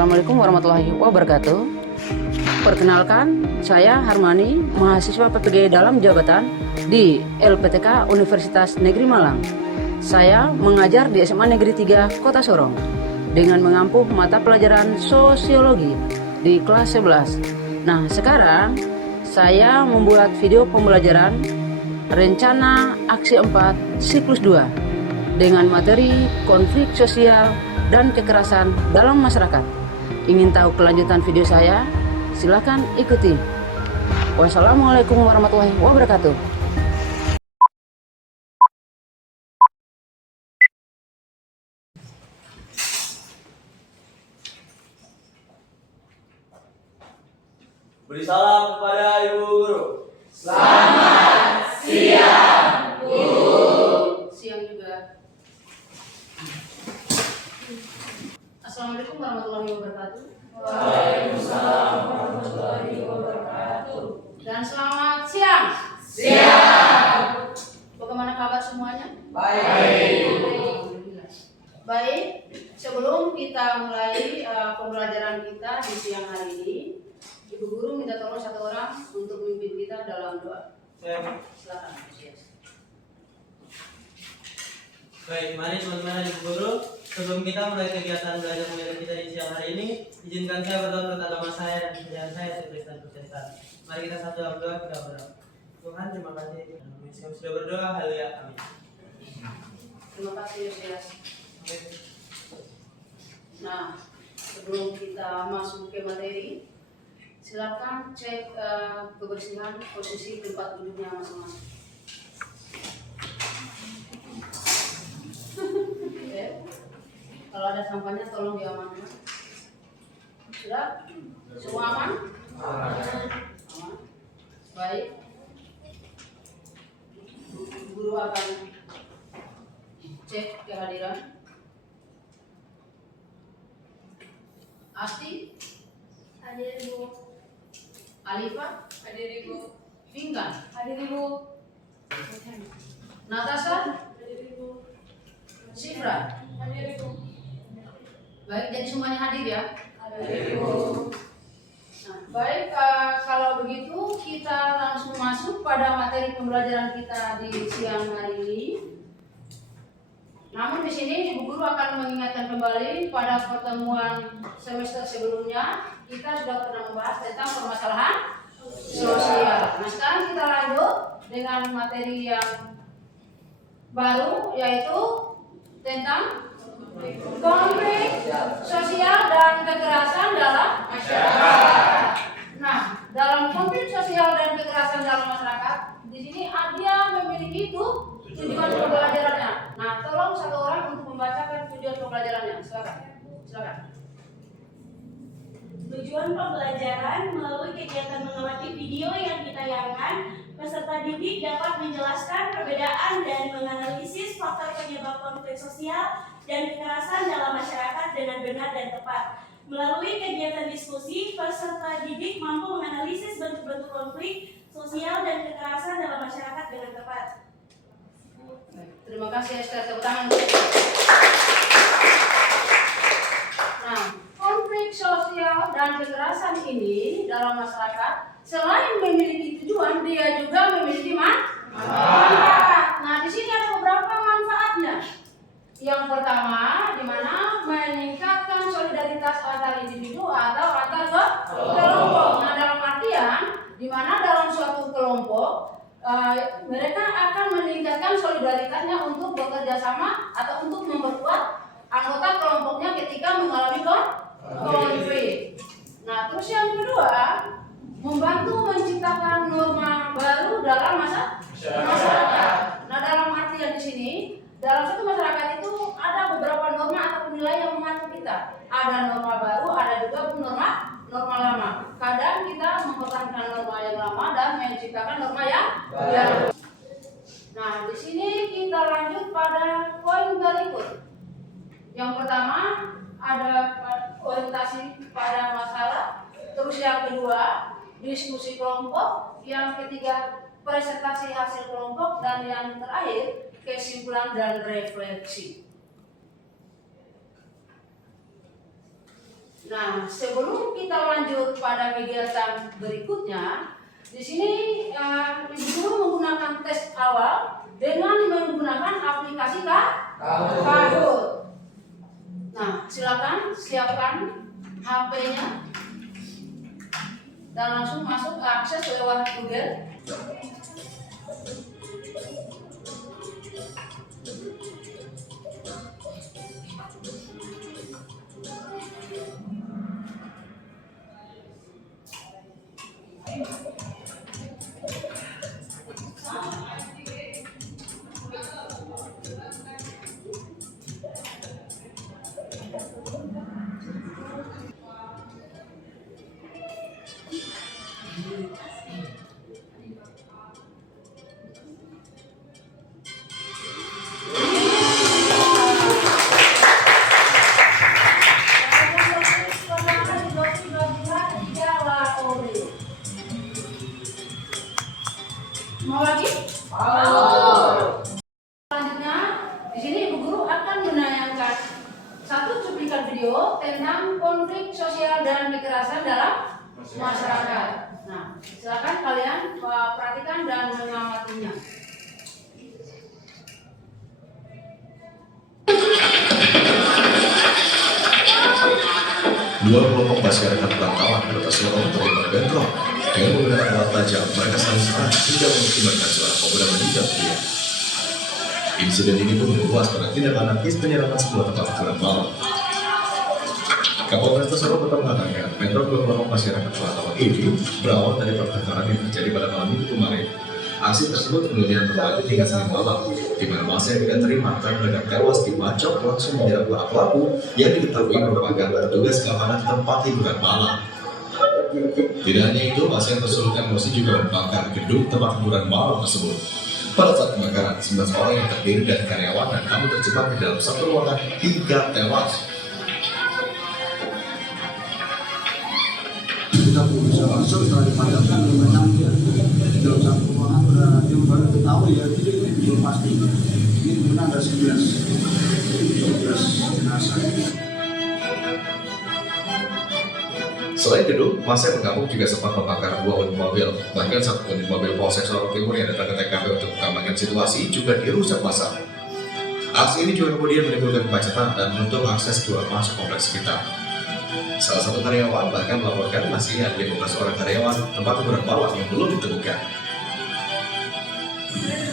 Assalamualaikum warahmatullahi wabarakatuh. Perkenalkan, saya Harmani, mahasiswa PPG dalam jabatan di LPTK Universitas Negeri Malang. Saya mengajar di SMA Negeri 3 Kota Sorong dengan mengampu mata pelajaran sosiologi di kelas 11. Nah, sekarang saya membuat video pembelajaran rencana aksi 4 siklus 2 dengan materi konflik sosial dan kekerasan dalam masyarakat. Ingin tahu kelanjutan video saya? Silakan ikuti. Wassalamualaikum warahmatullahi wabarakatuh. Beri salam kepada Ibu Guru. Selamat siang, Bu. Siang juga. Assalamualaikum warahmatullahi wabarakatuh. Waalaikumsalam warahmatullahi wabarakatuh. Dan selamat siang. Siang. Bagaimana kabar semuanya? Baik. Baik, sebelum kita mulai pembelajaran kita di siang hari ini, Ibu Guru minta tolong satu orang untuk memimpin kita dalam doa. Silakan. Baik, mari teman-teman Ibu Guru. Sebelum kita mulai kegiatan belajar mengajar kita di siang hari ini, izinkan saya berdoa menurut agama saya dan kepercayaan saya sebagai Kristen Protestan. Mari kita satu dalam doa, kita berdoa. Tuhan, terima kasih kami sudah berdoa. Haleluya, amin. Terima kasih Yosias. Nah, sebelum kita masuk ke materi, silakan cek kebersihan posisi tempat duduknya masing-masing. Kalau ada sampahnya tolong diamankan. Sudah? Semua aman? Aman. Baik. Guru akan cek kehadiran. Asti? Hadir Ibu. Alifa? Hadir Ibu. Pinkan? Hadir Ibu. Natasha? Hadir Ibu. Sifra? Hadir Ibu. Baik, jadi semuanya hadir ya. Hadir Ibu. Nah, baik, kalau begitu kita langsung masuk pada materi pembelajaran kita di siang hari ini. Namun di sini Ibu Guru akan mengingatkan kembali pada pertemuan semester sebelumnya kita sudah pernah membahas tentang permasalahan sosial. Nah, sekarang kita lanjut dengan materi yang baru, yaitu tentang konflik sosial dan kekerasan dalam masyarakat. Nah, dalam konflik sosial dan kekerasan dalam masyarakat, di sini dia memiliki tujuan pembelajarannya. Nah, tolong satu orang untuk membacakan tujuan pembelajarannya. Silakan. Tujuan pembelajaran melalui kegiatan mengamati video yang ditayangkan, peserta didik dapat menjelaskan perbedaan dan menganalisis faktor penyebab konflik sosial dan kekerasan dalam masyarakat dengan benar dan tepat. Melalui kegiatan diskusi, peserta didik mampu menganalisis bentuk-bentuk konflik sosial dan kekerasan dalam masyarakat dengan tepat. Terima kasih Esther, tepuk tangan. Nah, konflik sosial dan kekerasan ini dalam masyarakat selain memiliki tujuan, dia juga memiliki manfaat. Nah, di sini ada beberapa manfaatnya. Yang pertama, di mana meningkatkan solidaritas antar individu atau antar kelompok. Nah, dalam artian, di mana dalam suatu kelompok mereka akan meningkatkan solidaritasnya untuk bekerja sama atau untuk memperkuat anggota kelompoknya ketika mengalami konflik. Nah, terus yang kedua, membantu menciptakan norma baru dalam masyarakat. Nah, dalam artian di sini, dalam satu masyarakat itu ada beberapa norma atau nilai yang mengatur kita. Ada norma baru, ada juga norma lama. Kadang kita mempertahankan norma yang lama dan menciptakan norma yang baru. Nah, di sini kita lanjut pada poin berikut. Yang pertama ada orientasi pada masalah. Terus yang kedua, diskusi kelompok. Yang ketiga, presentasi hasil kelompok. Dan yang terakhir, kesimpulan dan refleksi. Nah, sebelum kita lanjut pada kegiatan berikutnya, di sini Ibu Guru menggunakan tes awal dengan menggunakan aplikasi Kahoot. Nah, silakan siapkan HP-nya dan langsung masuk akses lewat Google. Mau lagi? Selanjutnya, di sini Ibu Guru akan menayangkan satu cuplikan video tentang konflik sosial dan kekerasan dalam masyarakat. Nah, silakan kalian perhatikan dan mengamatinya. Dua kelompok masyarakat perantauan berpesorong terlibat bentrok. Dengan menggunakan alat tajam, mereka saling serang hingga mengakibatkan seorang pemuda meninggal dunia. Insiden ini pun meluas pada tindak anarkis penyerangan sebuah tempat hiburan malam. Kapolres Sorong tetap mengatakan, bentrok dua kelompok masyarakat perantauan ini berawal dari pertengkaran yang terjadi pada malam Minggu kemarin. Aksi tersebut kemudian berlanjut hingga Senin malam, di mana masa yang tidak terima terhadap tewas dibacok langsung menyerang para pelaku yang diketahui merupakan petugas keamanan tempat hiburan malam. Tidak hanya itu, masa yang tersulut emosi juga membakar gedung tempat hiburan malam tersebut. Pada saat kebakaran, 19 orang yang terdiri dari karyawan dan tamu terjebak di dalam satu ruangan hingga tewas. Kita bisa masuk setelah dipadamkan 5 jam dia dalam satu ruangan yang baru ketahui ya, jadi belum pasti ini kemudian ada 11 jenazah. Selain gedung, masa yang mengamuk juga sempat membakar 2 unit mobil. Bahkan 1 unit mobil Polsek Sorong Timur yang datang ke TKP untuk mengamankan situasi juga dirusak massa. Aksi ini juga kemudian menimbulkan kemacetan dan menutup akses keluar masuk kompleks sekitar. Salah satu karyawan bahkan melaporkan masih ada 15 orang karyawan tempat hiburan malam yang belum ditemukan.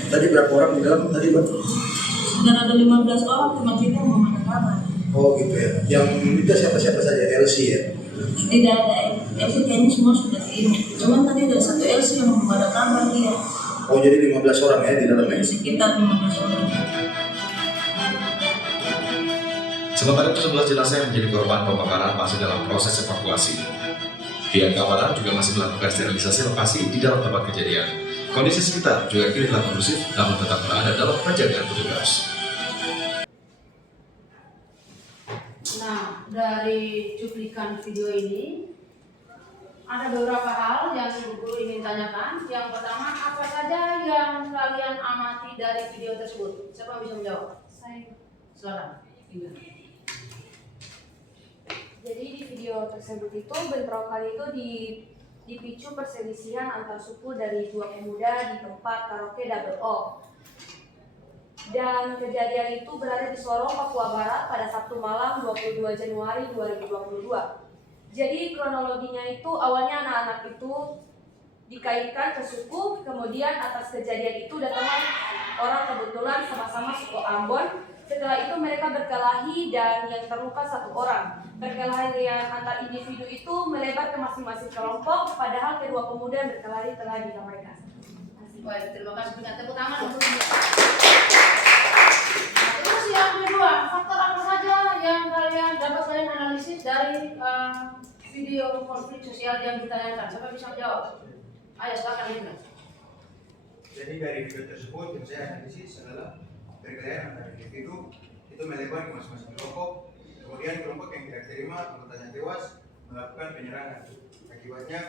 Tadi berapa orang di dalam tadi, Bang? Dan ada 15 orang teman kita yang belum ada kabar. Oh gitu ya. Yang itu siapa-siapa saja, LC ya? Tidak ada LC, kayaknya semua sudah ini. Cuman tadi ada satu LC yang belum ada kabar dia. Oh jadi 15 orang ya di dalamnya? Sekitar 15 orang. Sementara itu 11 jenazah yang menjadi korban pembakaran masih dalam proses evakuasi. Pihak keamanan juga masih melakukan sterilisasi lokasi di dalam tempat kejadian. Kondisi sekitar juga kini telah kondusif, namun tetap berada dalam penjagaan petugas. Nah, dari cuplikan video ini ada beberapa hal yang Ibu Guru ingin tanyakan. Yang pertama, apa saja yang kalian amati dari video tersebut? Siapa yang bisa menjawab? Saya. Silakan. Jadi di video tersebut itu bentrokan itu dipicu perselisihan antar suku dari 2 pemuda di tempat karaoke Double O. Dan kejadian itu berada di Sorong, Papua Barat pada Sabtu malam 22 Januari 2022. Jadi kronologinya itu awalnya anak-anak itu dikaitkan ke suku, kemudian atas kejadian itu datang orang kebetulan sama-sama suku Ambon. Setelah itu mereka berkelahi dan yang terluka 1 orang. Perkelahian yang antar individu itu melebar ke masing-masing kelompok, padahal kedua pemuda yang berkelahi telah didamaikan. Baik, terima kasih. Berikan tepuk tangan untuk dia. Terus yang kedua, faktor apa saja yang dapat kalian analisis dari video konflik sosial yang ditayangkan? Siapa bisa menjawab? Ayo, silakan Indra. Jadi dari video tersebut yang saya analisis adalah perkelahian antara individu itu melebar ke masing-masing kelompok. Kemudian kelompok yang tidak terima anggotanya tewas melakukan penyerangan. Akibatnya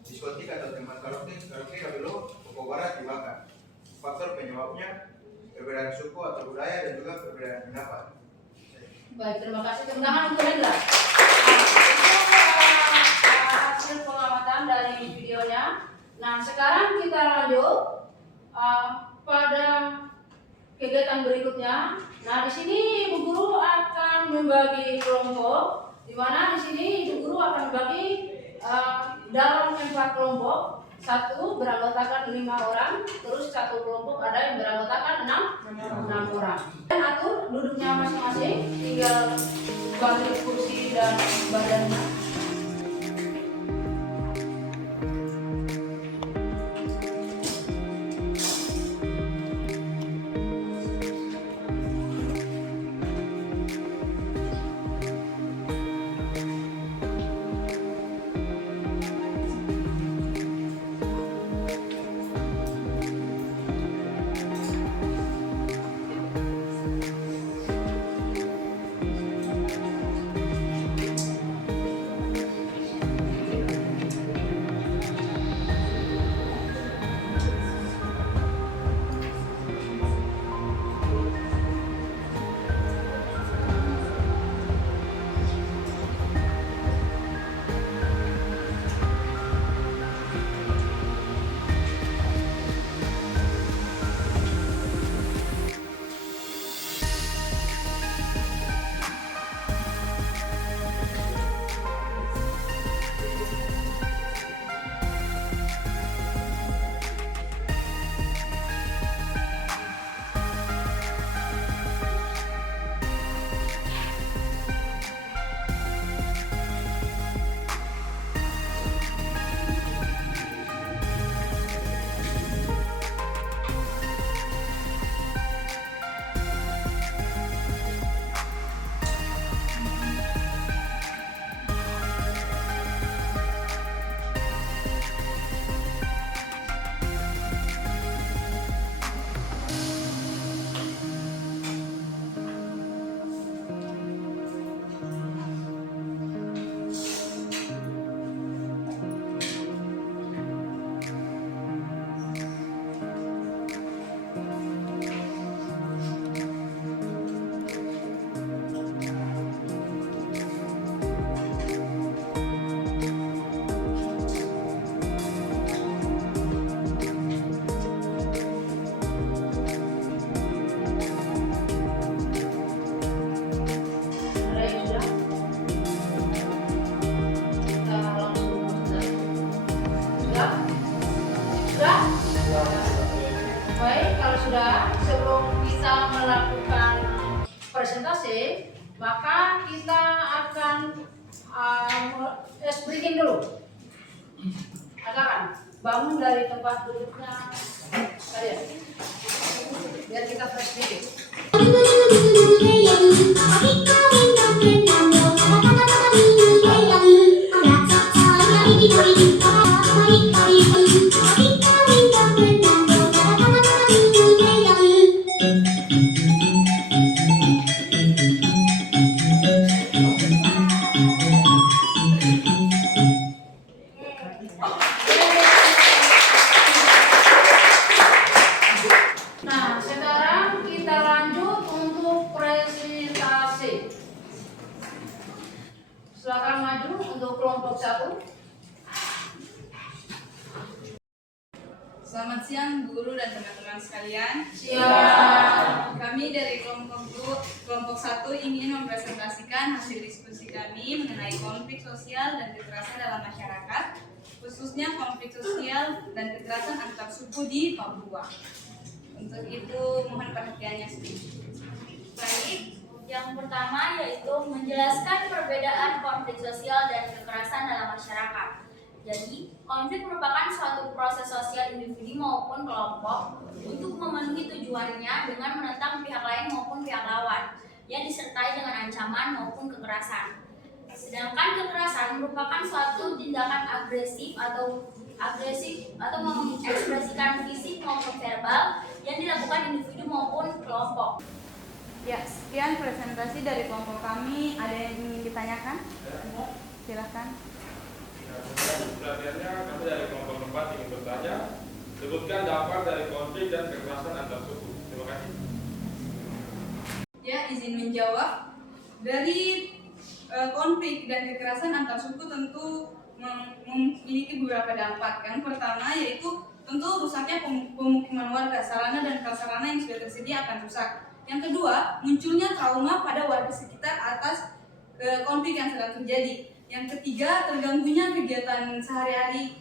diskotik atau tempat karaoke Double Papua Barat dibakar. Faktor penyebabnya perbedaan suku atau budaya dan juga perbedaan pendapat. Baik, terima kasih. Tepuk tangan untuk Indra. Nah, sekarang kita lanjut pada kegiatan berikutnya. Nah, di sini Ibu Guru akan membagi kelompok, di mana di sini Ibu Guru akan membagi dalam 4 kelompok. Satu beranggotakan 5 orang, terus satu kelompok ada yang beranggotakan 6 orang. Dan atur duduknya masing-masing, tinggal bagi kursi dan badannya. Baik, kalau sudah, sebelum kita melakukan presentasi, maka kita akan breaking dulu. Akan bangun dari tempat duduknya kalian, biar kita fresh dikit. Nah, sekarang kita lanjut untuk presentasi. Silakan maju untuk kelompok 1. Selamat siang guru dan teman-teman sekalian. Siap. Kami dari kelompok 1 ingin mempresentasikan hasil diskusi kami mengenai konflik sosial dan kekerasan dalam masyarakat, khususnya konflik sosial dan kekerasan antar suku di Papua. Untuk itu mohon perhatiannya sedikit. Baik, yang pertama yaitu menjelaskan perbedaan konflik sosial dan kekerasan dalam masyarakat. Jadi, konflik merupakan suatu proses sosial individu maupun kelompok untuk memenuhi tujuannya dengan menentang pihak lain maupun pihak lawan yang disertai dengan ancaman maupun kekerasan. Sedangkan kekerasan merupakan suatu tindakan agresif atau mengekspresikan fisik maupun verbal yang dilakukan individu maupun kelompok. Ya, sekian presentasi dari kelompok kami. Ada yang ingin ditanyakan? Silakan. Perhatiannya kami dari kelompok 4 ingin bertanya, sebutkan dampak dari konflik dan kekerasan antar suku. Terima kasih. Ya, izin menjawab. Dari konflik dan kekerasan antar suku tentu memiliki beberapa dampak. Yang pertama yaitu tentu rusaknya pemukiman warga, sarana dan prasarana yang sudah tersedia akan rusak. Yang kedua, munculnya trauma pada warga sekitar atas konflik yang sedang terjadi. Yang ketiga, terganggunya kegiatan sehari-hari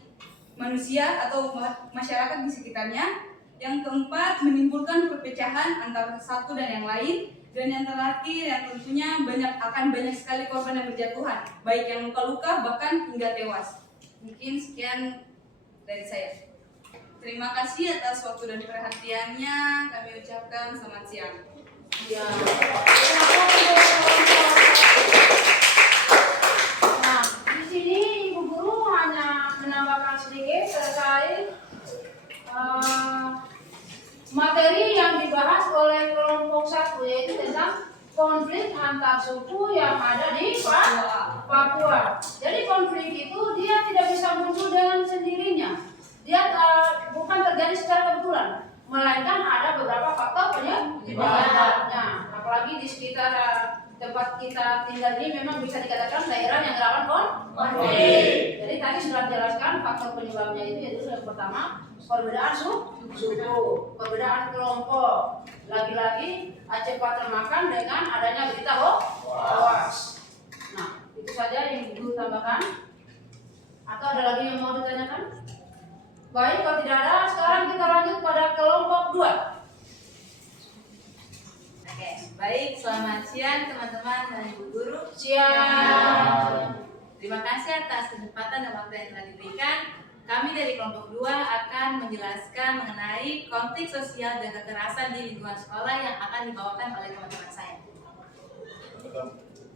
manusia atau masyarakat di sekitarnya. Yang keempat, menimbulkan perpecahan antara satu dan yang lain. Dan yang terakhir, yang tentunya akan banyak sekali korban yang berjatuhan, baik yang luka-luka bahkan hingga tewas. Mungkin sekian dari saya. Terima kasih atas waktu dan perhatiannya. Kami ucapkan selamat siang. Ya. Nah, di sini Ibu Guru hanya menambahkan sedikit terkait materi yang dibahas oleh kelompok 1, yaitu tentang konflik antar suku yang ada di Papua. Jadi konflik itu dia tidak bisa muncul dengan sendirinya. Dia bukan terjadi secara kebetulan, melainkan ada beberapa faktor penyebabnya. Apalagi di sekitar tempat kita tinggal ini memang bisa dikatakan daerah yang rawan konflik. Jadi tadi sudah dijelaskan faktor penyebabnya itu, yaitu yang pertama perbedaan suku, perbedaan kelompok. Lagi-lagi Aceh termakan dengan adanya berita hoax. Nah, itu saja yang Ibu tambahkan. Atau ada lagi yang mau ditanyakan? Baik, kalau tidak ada, sekarang kita lanjut pada kelompok 2. Oke, baik. Selamat siang teman-teman dan Ibu Guru. Siang. Terima kasih atas kesempatan dan waktu yang telah diberikan. Kami dari kelompok 2 akan menjelaskan mengenai konflik sosial dan kekerasan di lingkungan sekolah yang akan dibawakan oleh teman-teman saya.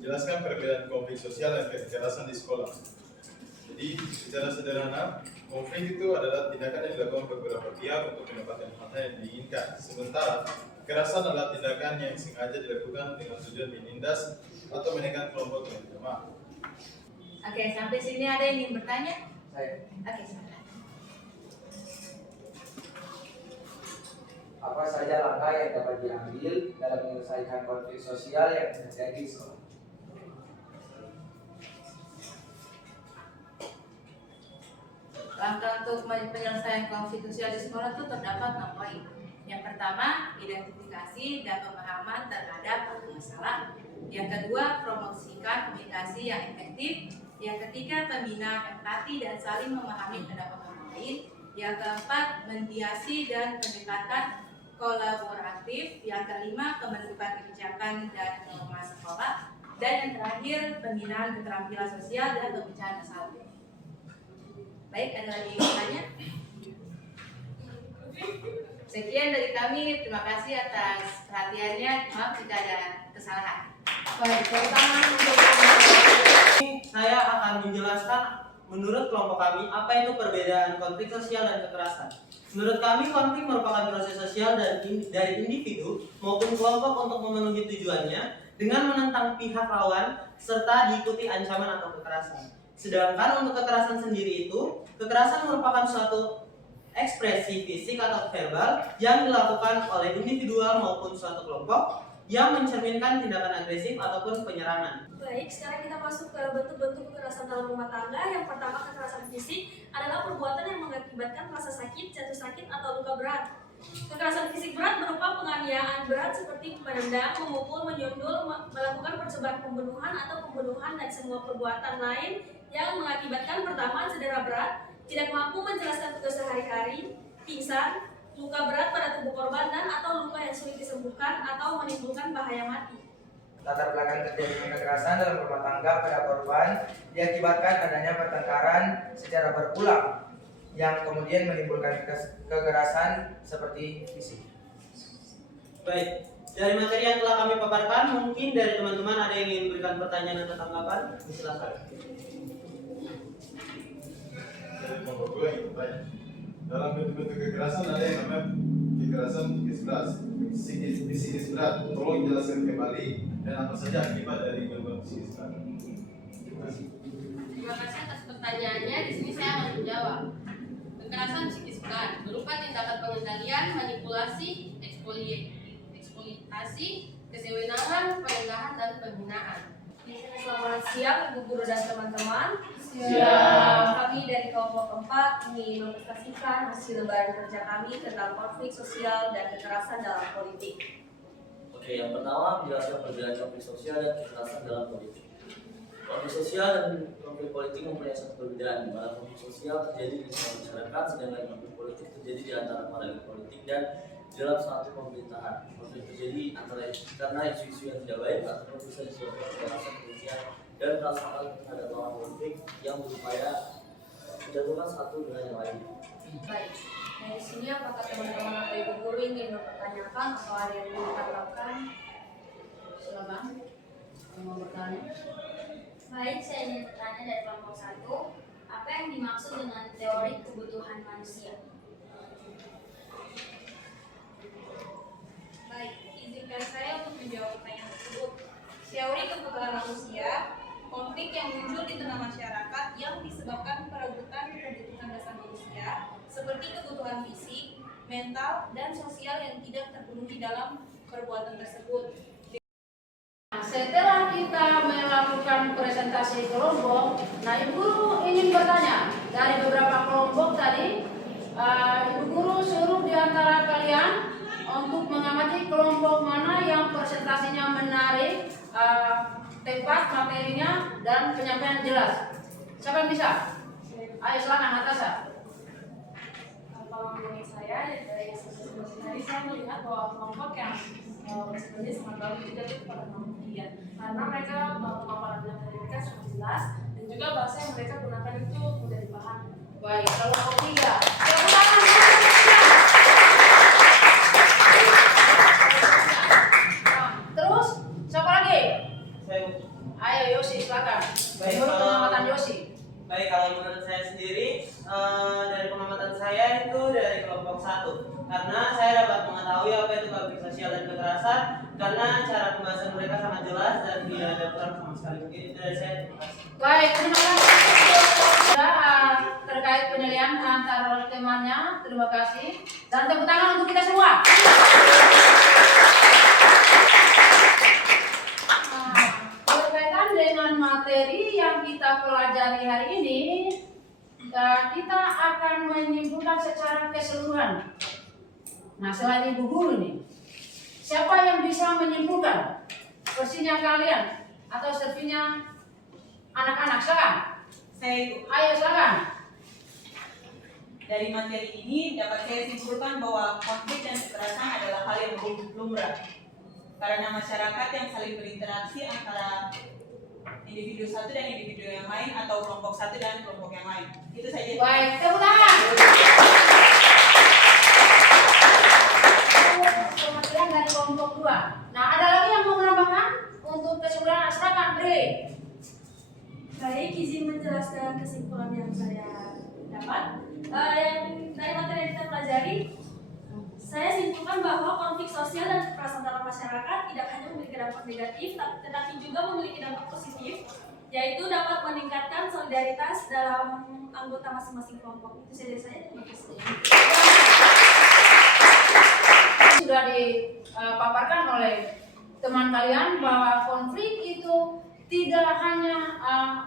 Jelaskan perbedaan konflik sosial dan kekerasan di sekolah. Jadi, secara sederhana, konflik itu adalah tindakan yang dilakukan beberapa pihak untuk mendapatkan hal yang diinginkan. Sementara, kekerasan adalah tindakan yang sengaja dilakukan dengan tujuan menindas atau menekan kelompok yang sama. Oke, sampai sini ada yang ingin bertanya? Saya. Oke, silakan. Apa saja langkah yang dapat diambil dalam menyelesaikan konflik sosial yang terjadi di sekolah? Langkah untuk penyelesaian konflik sosial di sekolah itu terdapat 6 poin. Yang pertama, identifikasi dan pemahaman terhadap masalah. Yang kedua, promosikan komunikasi yang efektif. Yang ketiga, pembinaan empati dan saling memahami pendapat orang lain. Yang keempat, mediasi dan pendekatan kolaboratif. Yang kelima, pembentukan kebijakan dan norma sekolah. Dan yang terakhir, pembinaan keterampilan sosial dan pemecahan masalah. Baik, ada lagi yang bertanya? Sekian dari kami. Terima kasih atas perhatiannya. Maaf jika ada kesalahan. Baik, pertama untuk saya akan menjelaskan menurut kelompok kami apa itu perbedaan konflik sosial dan kekerasan. Menurut kami, konflik merupakan proses sosial dari individu maupun kelompok untuk memenuhi tujuannya dengan menentang pihak lawan serta diikuti ancaman atau kekerasan. Sedangkan untuk kekerasan sendiri itu, kekerasan merupakan suatu ekspresi fisik atau verbal yang dilakukan oleh individual maupun suatu kelompok yang mencerminkan tindakan agresif ataupun penyerangan. Baik, sekarang kita masuk ke bentuk-bentuk kekerasan dalam rumah tangga. Yang pertama, kekerasan fisik adalah perbuatan yang mengakibatkan rasa sakit, jatuh sakit, atau luka berat. Kekerasan fisik berat berupa penganiayaan berat seperti menendang, memukul, menyundul, melakukan percobaan pembunuhan atau pembunuhan dan semua perbuatan lain yang mengakibatkan pertama cedera berat, tidak mampu menjelaskan tugas sehari-hari, pingsan, luka berat pada tubuh korban dan atau luka yang sulit disembuhkan atau menimbulkan bahaya mati. Latar belakang terjadinya kekerasan dalam rumah tangga pada korban diakibatkan adanya pertengkaran secara berulang yang kemudian menimbulkan kekerasan seperti fisik. Baik, dari materi yang telah kami paparkan, mungkin dari teman-teman ada yang ingin memberikan pertanyaan atau tanggapan? Silakan. Dari kelompok 2 yang bertanya. Dalam bentuk-bentuk kekerasan ada yang namanya kekerasan psikis berat. Tolong jelaskan kembali dan apa saja akibat dari gangguan psikis berat. Terima kasih atas pertanyaannya. Di sini saya akan menjawab. Kekerasan psikis berat berupa tindakan pengendalian, manipulasi, eksploitasi, kesewenangan, perendahan, dan penghinaan. Selamat siang Ibu Guru dan teman-teman. Kami dari kelompok keempat ingin mempresentasikan hasil lembaran kerja kami tentang konflik sosial dan kekerasan dalam politik. Oke, yang pertama menjelaskan perbedaan konflik sosial dan kekerasan dalam politik. Konflik sosial dan konflik politik mempunyai satu perbedaan, di mana konflik sosial terjadi di sebuah masyarakat, sedangkan konflik politik terjadi di antara para elit politik dan dalam suatu pemerintahan. Konflik terjadi karena isu-isu yang tidak baik ataupun bisa disebabkan kekerasan, kebencian, dan perasaan terhadap lawan politik yang berupaya menjatuhkan satu dengan yang lain. Baik, dari sini apakah teman-teman atau ibu guru ingin mempertanyakan atau ada yang ingin ditambahkan? Silakan, yang mau bertanya. Baik, saya ingin bertanya dari kelompok 1, apa yang dimaksud dengan teori kebutuhan manusia? Baik, izinkan saya untuk menjawab pertanyaan tersebut. Teori kebutuhan manusia, konflik yang muncul di tengah masyarakat yang disebabkan perebutan kebutuhan dasar manusia, seperti kebutuhan fisik, mental, dan sosial yang tidak terpenuhi dalam perbuatan tersebut. Setelah kita melakukan presentasi kelompok, nah ibu guru ingin bertanya dari beberapa kelompok tadi, ibu guru suruh di antara kalian untuk mengamati kelompok mana yang presentasinya menarik, tepat materinya dan penyampaian jelas. Siapa yang bisa? Ayo silakan Natasha. Kalau menurut saya dari sisi tadi saya melihat bahwa kelompok yang sebenarnya sangat bagus juga itu pada kelompok 3 karena mereka pemaparan dari mereka sangat jelas dan juga bahasa yang mereka gunakan itu mudah dipahami. Baik, kelompok 3. Terus siapa lagi? Ayo Yosi silakan. Menurut pengamatan Yosi. Baik, kalau menurut saya sendiri, dari pengamatan saya itu dari kelompok 1. Karena saya dapat mengetahui apa itu konflik sosial dan kekerasan, karena cara pembahasan mereka sangat jelas dan tidak ada kurang sama sekali. Mungkin itu dari saya. Terima kasih. Baik, terima kasih. Terkait penilaian antara temannya, terima kasih. Dan tepuk tangan untuk kita semua. Berkaitan dengan materi yang kita pelajari hari ini, kita akan menyimpulkan secara keseluruhan. Nah, selain ibu guru ini, siapa yang bisa menyimpulkan versinya kalian atau servinya anak-anak? Silakan. Saya Ayo silakan. dari materi ini dapat saya simpulkan bahwa konflik dan kekerasan adalah hal yang lumrah karena masyarakat yang saling berinteraksi antara individu satu dan individu yang lain atau kelompok satu dan kelompok yang lain. Itu saja. Baik, tepuk tangan. Perwakilan dari kelompok 2. Nah, ada lagi yang mau menambahkan untuk keseluruhan? Silakan, Bre. Baik, izin menjelaskan kesimpulan yang saya dapat. Yang dari materi yang kita pelajari, saya simpulkan bahwa konflik sosial dan kekerasan dalam masyarakat tidak hanya memiliki dampak negatif, tetapi juga memiliki dampak positif, yaitu dapat meningkatkan solidaritas dalam anggota masing-masing kelompok. Itu saja saya. Terima kasih. Sudah dipaparkan oleh teman kalian bahwa konflik itu tidak hanya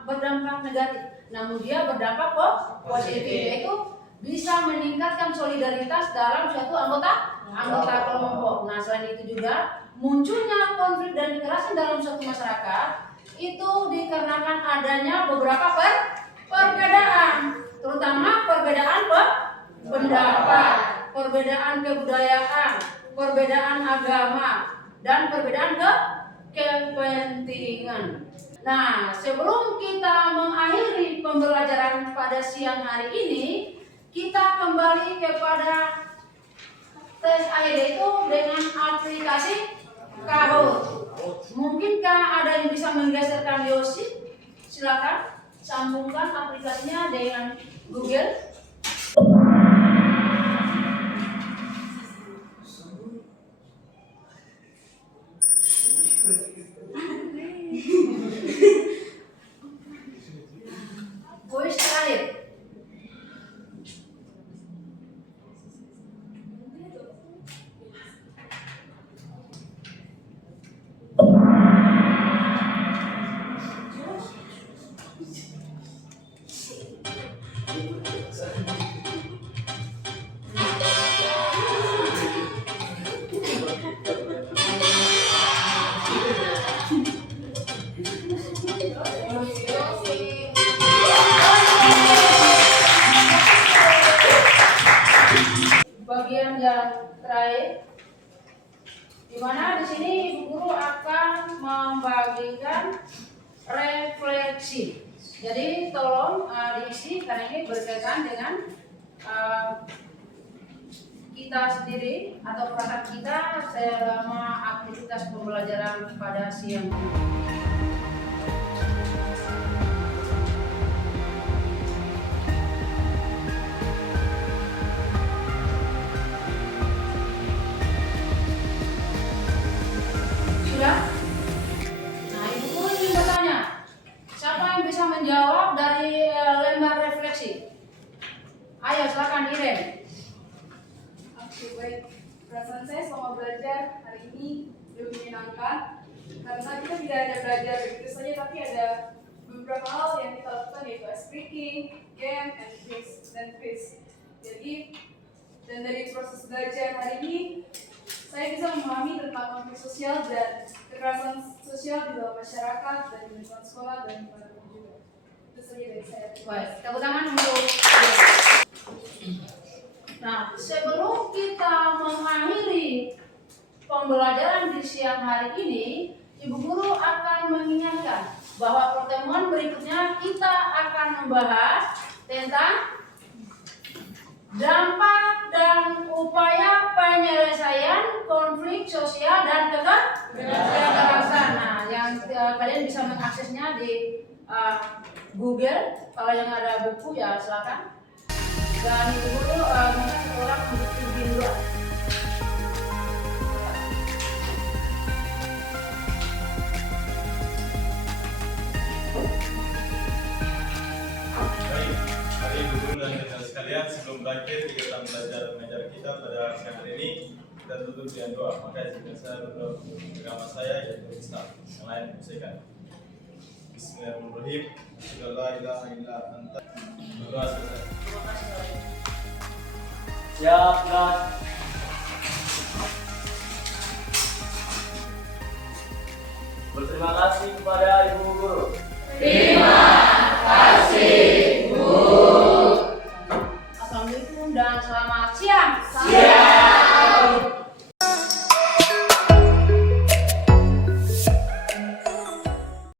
berdampak negatif, namun dia berdampak positif, yaitu bisa meningkatkan solidaritas dalam suatu anggota kelompok. Nah, selain itu juga munculnya konflik dan kekerasan dalam suatu masyarakat itu dikarenakan adanya beberapa perbedaan, terutama perbedaan pendapat, perbedaan kebudayaan, perbedaan agama, dan perbedaan kepentingan. Nah, sebelum kita mengakhiri pembelajaran pada siang hari ini, kita kembali kepada tes AED itu dengan aplikasi Kahoot. Mungkinkah ada yang bisa menggeserkan Yosi? Silakan sambungkan aplikasinya dengan Google. Voice terakhir. bagian yang terakhir, di mana di sini Ibu Guru akan membagikan refleksi. Jadi tolong diisi karena ini berkaitan dengan kita sendiri atau perangkat kita selama aktivitas pembelajaran pada siang ini. Sudah? Nah, Ibu Guru ingin bertanya, siapa yang bisa menjawab dari lembar refleksi? Ayo silakan Iren. Oke, baik. Perasaan saya selama belajar hari ini lebih menyenangkan karena kita tidak hanya belajar begitu saja, tapi ada beberapa hal yang kita lakukan yaitu speaking, game, dan quiz. Jadi, dan dari proses belajar hari ini saya bisa memahami tentang konflik sosial dan kekerasan sosial di dalam masyarakat dan di lingkungan sekolah dan para guru juga. Itu saja dari saya. Baik, tepuk tangan untuk. Nah, sebelum kita mengakhiri pembelajaran di siang hari ini, Ibu Guru akan mengingatkan bahwa pertemuan berikutnya kita akan membahas tentang dampak dan upaya penyelesaian konflik sosial dan kekerasan. Nah, yang kalian bisa mengaksesnya di Google. Kalau yang ada buku ya silakan. Dan Ibu Guru minta satu orang untuk bikin dua. Baik, hari Ibu Guru dan rekan sekalian, sebelum berakhir kegiatan belajar mengajar kita pada siang hari ini, kita tutup dengan doa. Maka izinkan saya berdoa untuk agama saya yaitu Islam. Yang lain diselesaikan. Bismillahirrahmanirrahim. La ilaha illa anta. Berdoa selesai. Siap, Gas. Berterima kasih kepada Ibu Guru. Terima